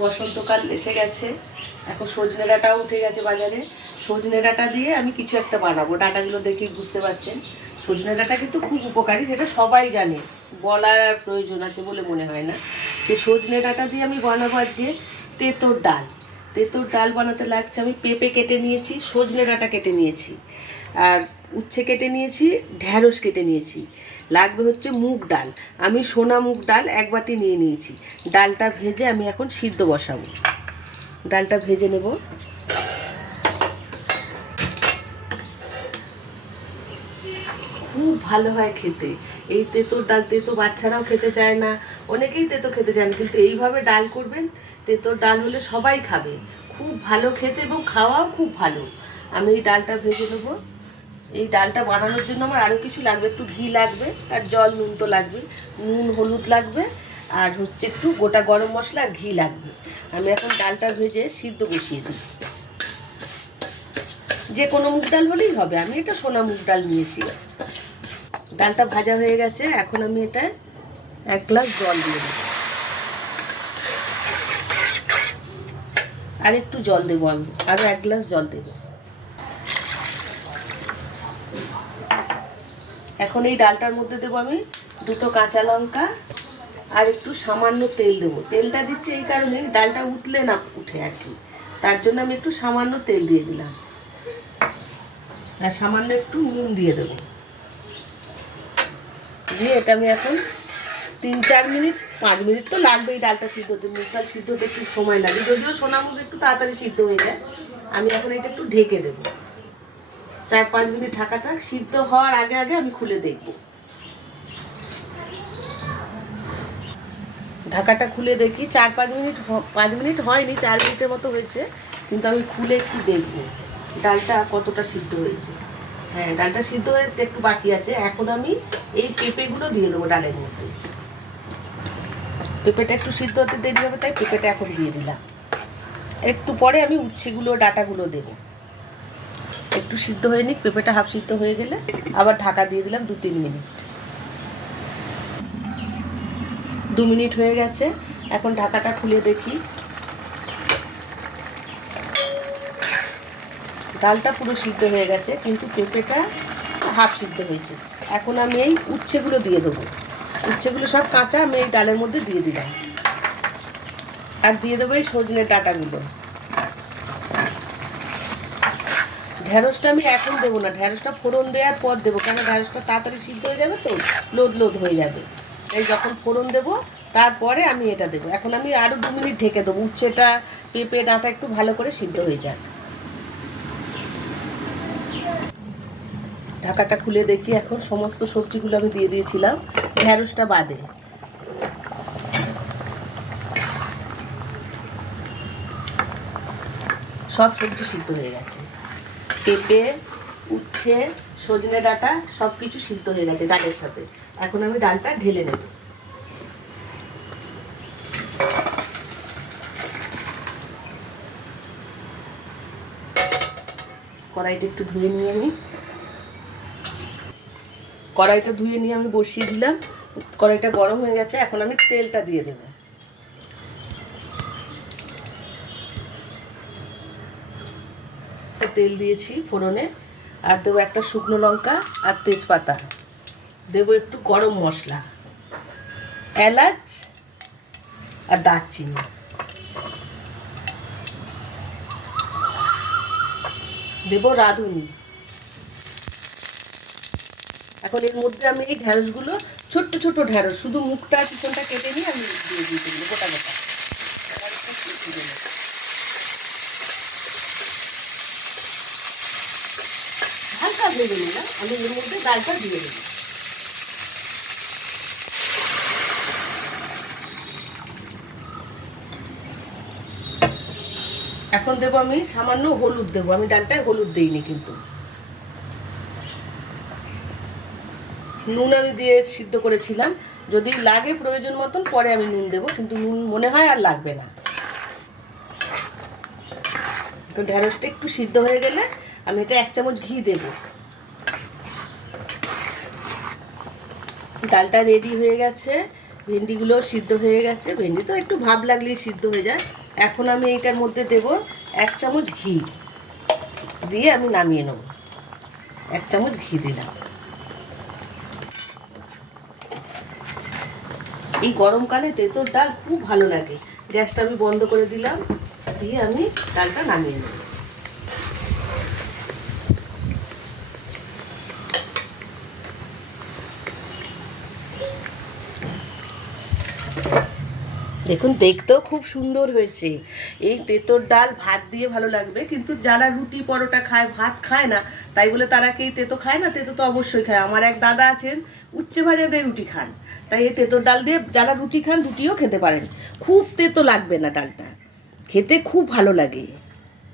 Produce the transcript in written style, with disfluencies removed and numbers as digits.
বসন্তকাল এসে গেছে, এখন সজনে ডাঁটাও উঠে গেছে বাজারে। সজনে ডাঁটা দিয়ে আমি কিছু একটা বানাবো, ডাঁটাগুলো দেখে বুঝতে পারছেন। সজনে ডাঁটা কিন্তু খুব উপকারী, সেটা সবাই জানে, বলার আর প্রয়োজন আছে বলে মনে হয় না। সে সজনে ডাঁটা দিয়ে আমি বানাবো আজকে তেঁতোর ডাল। তেঁতোর ডাল বানাতে লাগছে, আমি পেঁপে কেটে নিয়েছি, সজনে ডাঁটা কেটে নিয়েছি, আর উচ্ছে কেটে নিয়েছি, ঢ্যাঁড়স কেটে নিয়েছি। লাগবে হচ্ছে মুগ ডাল, আমি সোনা মুগ ডাল 1 বাটি নিয়ে নিয়েছি। ডালটা ভেজে আমি এখন সিদ্ধ বসাবো। ডালটা ভেজে নেব। খুব ভালো হয় খেতে এই তেঁতোর ডাল। তেঁতো বাচ্চারাও খেতে চায় না, অনেকেই তেঁতো খেতে চায় না, কিন্তু এইভাবে ডাল করবেন, তেঁতোর ডাল হলে সবাই খাবে। খুব ভালো খেতে এবং খাওয়াও খুব ভালো। আমি এই ডালটা ভেজে নেবো। এই ডালটা বানানোর জন্য আমার আরও কিছু লাগবে, একটু ঘি লাগবে, আর জল, নুন তো লাগবে, নুন হলুদ লাগবে, আর হচ্ছে একটু গোটা গরম মশলা আর ঘি লাগবে। আমি এখন ডালটা ভেজে সিদ্ধ বসিয়ে দিই। যে কোনো মুগ ডাল হলেই হবে, আমি এটা সোনা মুগ ডাল নিয়েছি। ডালটা ভাজা হয়ে গেছে, এখন আমি এটা 1 গ্লাস জল দিয়ে দেবো, আর একটু জল দেবো, আমি আরও 1 গ্লাস জল দেবো। এখন এই ডালটার মধ্যে দেবো আমি 2টো কাঁচা লঙ্কা, আর একটু সামান্য তেল দেবো। তেলটা দিচ্ছি এই কারণে, ডালটা উঠলে না উঠে আর কি, তার জন্য আমি একটু সামান্য তেল দিয়ে দিলাম, আর সামান্য একটু নুন দিয়ে দেবো। দিয়ে এটা আমি এখন 3-4 মিনিট, 5 মিনিট তো লাগবেই ডালটা সিদ্ধ হতে। মুগ ডাল সিদ্ধ হতে একটু সময় লাগে, যদিও সোনা মুগ একটু তাড়াতাড়ি সিদ্ধ হয়ে যায়। আমি এখন এটা একটু ঢেকে দেবো, 4-5 মিনিট ঢাকা থাক। সিদ্ধ হওয়ার আগে আগে আমি খুলে দেখব। ঢাকাটা খুলে দেখি, 4-5 মিনিট, 5 মিনিট হয়নি, 4 মিনিটের মতো হয়েছে, কিন্তু আমি খুলে একটু দেখব ডালটা কতটা সিদ্ধ হয়েছে। হ্যাঁ, ডালটা সিদ্ধ হয়েছে, একটু বাকি আছে। এখন আমি এই পেঁপেগুলো দিয়ে দেবো ডালের মধ্যে। পেঁপেটা একটু সিদ্ধ হতে দেরি হবে, তাই পেঁপেটা এখন দিয়ে দিলাম। একটু পরে আমি উচ্ছেগুলো, ডাঁটাগুলো দেবো। একটু সিদ্ধ হয়ে নিক, পেঁপেটা হাফ সিদ্ধ হয়ে গেলে আবার ঢাকা দিয়ে দিলাম 2-3 মিনিট। 2 মিনিট হয়ে গেছে, এখন ঢাকাটা খুলে দেখি। ডালটা পুরো সিদ্ধ হয়ে গেছে, কিন্তু পেঁপেটা হাফ সিদ্ধ হয়েছে। এখন আমি এই উচ্ছেগুলো দিয়ে দেবো। উচ্ছেগুলো সব কাঁচা, আমি এই ডালের মধ্যে দিয়ে দিলাম, আর দিয়ে দেবো এই সজনের ডাঁটাগুলো। ঢ্যাঁড়সটা আমি এখন দেবো না, ঢ্যাঁড়সটা ফোড়ন দেওয়ার পর দেবো, কেন ঢ্যাঁড়সটা তাড়াতাড়ি সিদ্ধ হয়ে যাবে, তো লোদ লোদ হয়ে যাবে। এই যখন ফোড়ন দেবো তারপরে আমি এটা দেবো। এখন আমি আরও 2 মিনিট ঢেকে দেবো, উচ্ছেটা, পেঁপে, ডাঁটা একটু ভালো করে সিদ্ধ হয়ে যাক। ঢাকাটা খুলে দেখি, এখন সমস্ত সবজিগুলো আমি দিয়ে দিয়েছিলাম, ঢ্যাঁড়সটা বাদে। সব সবজি সিদ্ধ হয়ে গেছে, পেঁপে, উচ্ছে, সজনে ডাঁটা সব কিছু সিদ্ধ হয়ে গেছে ডালের সাথে। এখন আমি ডালটা ঢেলে নেব। কড়াইটা একটু ধুয়ে নিয়ে আমি বসিয়ে দিলাম। কড়াইটা গরম হয়ে গেছে, এখন আমি তেলটা দিয়ে দেব। তেল দিয়েছি ফোড়নে, আর দেবো একটা শুকনো লঙ্কা আর তেজপাতা, দেবো একটু গরম মশলা, এলাচ আর দারচিনি, দেবো রাঁধুনি। এখন এর মধ্যে আমি এই ঢ্যাঁড়সগুলো, ছোট্ট ছোট্ট ঢ্যাঁড়স, শুধু মুখটা পিছনটা কেটে নিয়ে আমি দিয়ে দিয়েছি গোটা গোটা। হালকা ভেজে নিলাম, আমি এর মধ্যে ডালটা দিয়ে দেবো। এখন দেবো আমি সামান্য হলুদ দেবো, আমি ডালটায় হলুদ দিইনি কিন্তু। নুন আমি দিয়ে সিদ্ধ করেছিলাম, যদি লাগে প্রয়োজন মতন পরে আমি নুন দেবো, কিন্তু নুন মনে হয় আর লাগবে না। তো ঢ্যাঁড়সটা একটু সিদ্ধ হয়ে গেলে আমি এটা 1 চামচ ঘি দেব। ডালটা রেডি হয়ে গেছে, ভেন্ডিগুলো সিদ্ধ হয়ে গেছে। ভেন্ডি তো একটু ভাব লাগলেই সিদ্ধ হয়ে যায়, এখন আমি এইটার মধ্যে দেব 1 চামচ ঘি, দিয়ে আমি নামিয়ে নেব। 1 চামচ ঘি দিলাম। এই গরমকালে তেঁতুল ডাল খুব ভালো লাগে। গ্যাসটা আমি বন্ধ করে দিলাম, দিয়ে আমি ডালটা নামিয়ে নেব। দেখুন দেখতেও খুব সুন্দর হয়েছে। এই তেঁতোর ডাল ভাত দিয়ে ভালো লাগবে, কিন্তু যারা রুটি পরোটা খায়, ভাত খায় না, তাই বলে তারা কি তেঁতো খায় না? তেঁতো তো অবশ্যই খায়। আমার এক দাদা আছেন উচ্ছে ভাজা দিয়ে রুটি খান, তাই এই তেঁতোর ডাল দিয়ে যারা রুটি খান রুটিও খেতে পারেন। খুব তেঁতো লাগবে না, ডালটা খেতে খুব ভালো লাগে।